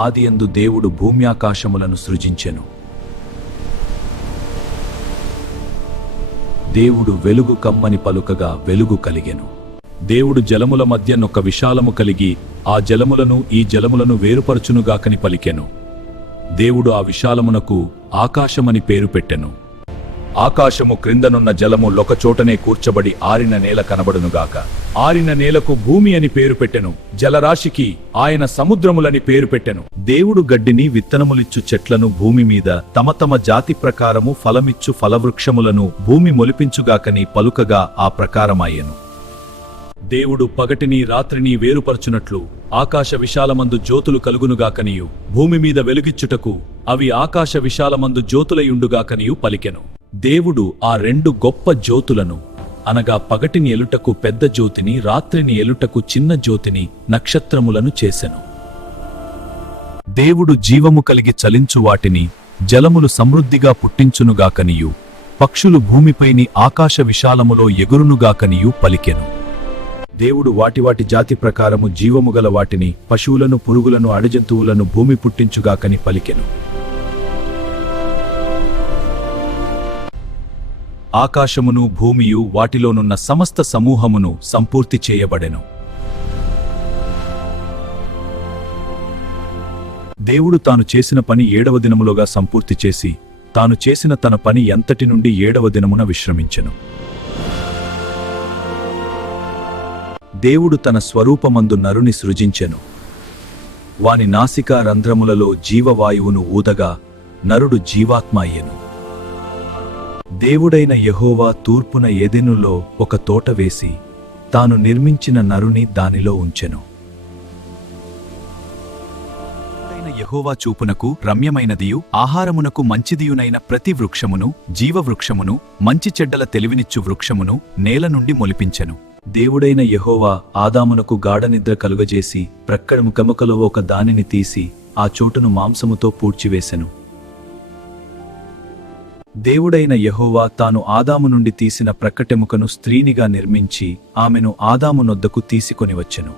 ఆదియందు దేవుడు భూమ్యాకాశములను సృజించెను. దేవుడు వెలుగు కమ్మని పలుకగా వెలుగు కలిగెను. దేవుడు జలముల మధ్య నొక విశాలము కలిగి ఆ జలములను ఈ జలములను వేరుపరచునుగాకని పలికెను. దేవుడు ఆ విశాలమునకు ఆకాశమని పేరు పెట్టెను. ఆకాశము క్రిందనున్న జలము లొకచోటనే కూర్చబడి ఆరిన నేల కనబడునుగాక. ఆరిన నేలకు భూమి అని పేరు పెట్టెను. జలరాశికి ఆయన సముద్రములని పేరు పెట్టెను. దేవుడు గడ్డిని విత్తనములిచ్చు చెట్లను భూమి మీద తమ తమ జాతి ప్రకారము ఫలమిచ్చు ఫలవృక్షములను భూమి మొలిపించుగాకని పలుకగా ఆ ప్రకారమాయెను. దేవుడు పగటిని రాత్రిని వేరుపరచునట్లు ఆకాశ విశాలమందు జ్యోతులు కలుగునుగాకనియు భూమి మీద వెలుగిచ్చుటకు అవి ఆకాశ విశాలమందు జ్యోతులయుండుగాకనియు పలికెను. దేవుడు ఆ రెండు గొప్ప జ్యోతులను అనగా పగటిని ఎలుటకు పెద్ద జ్యోతిని, రాత్రిని ఎలుటకు చిన్న జ్యోతిని, నక్షత్రములను చేసెను. దేవుడు జీవము కలిగి చలించు వాటిని, జలములు సమృద్ధిగా పుట్టించునుగాకనియు పక్షులు భూమిపైని ఆకాశ విశాలములో ఎగురునుగాకనియు పలికెను. దేవుడు వాటి జాతి ప్రకారము జీవము గల వాటిని, పశువులను, పురుగులను, అడజంతువులను భూమి పుట్టించుగాకని పలికెను. ఆకాశమును భూమియు వాటిలోనున్న సమస్త సమూహమును సంపూర్తి చేయబడెను. దేవుడు తాను చేసిన పని 7వ దినములోగా సంపూర్తి చేసి తాను చేసిన తన పని ఎంతటి నుండి 7వ దినమున విశ్రమించెను. దేవుడు తన స్వరూపమందు నరుని సృజించెను. వాని నాసికా రంధ్రములలో జీవవాయువును ఊదగా నరుడు జీవాత్మ అయ్యెను. దేవుడైన యెహోవా తూర్పున ఏదెనులో ఒక తోట వేసి తాను నిర్మించిన నరుని దానిలో ఉంచెను. యెహోవా చూపునకు రమ్యమైనదియు ఆహారమునకు మంచిదియునైన ప్రతి వృక్షమును, జీవవృక్షమును, మంచి చెడ్డల తెలివినిచ్చు వృక్షమును నేల నుండి మొలిపించెను. దేవుడైన యెహోవా ఆదామునకు గాఢనిద్ర కలుగజేసి ప్రక్కడము కముకలో ఒక దానిని తీసి ఆ చోటును మాంసముతో పూడ్చివేసెను. దేవుడైన యెహోవా తాను ఆదాము నుండి తీసిన ప్రక్కటెముకను స్త్రీనిగా నిర్మించి ఆమెను ఆదాము నొద్దకు తీసుకొని వచ్చెను.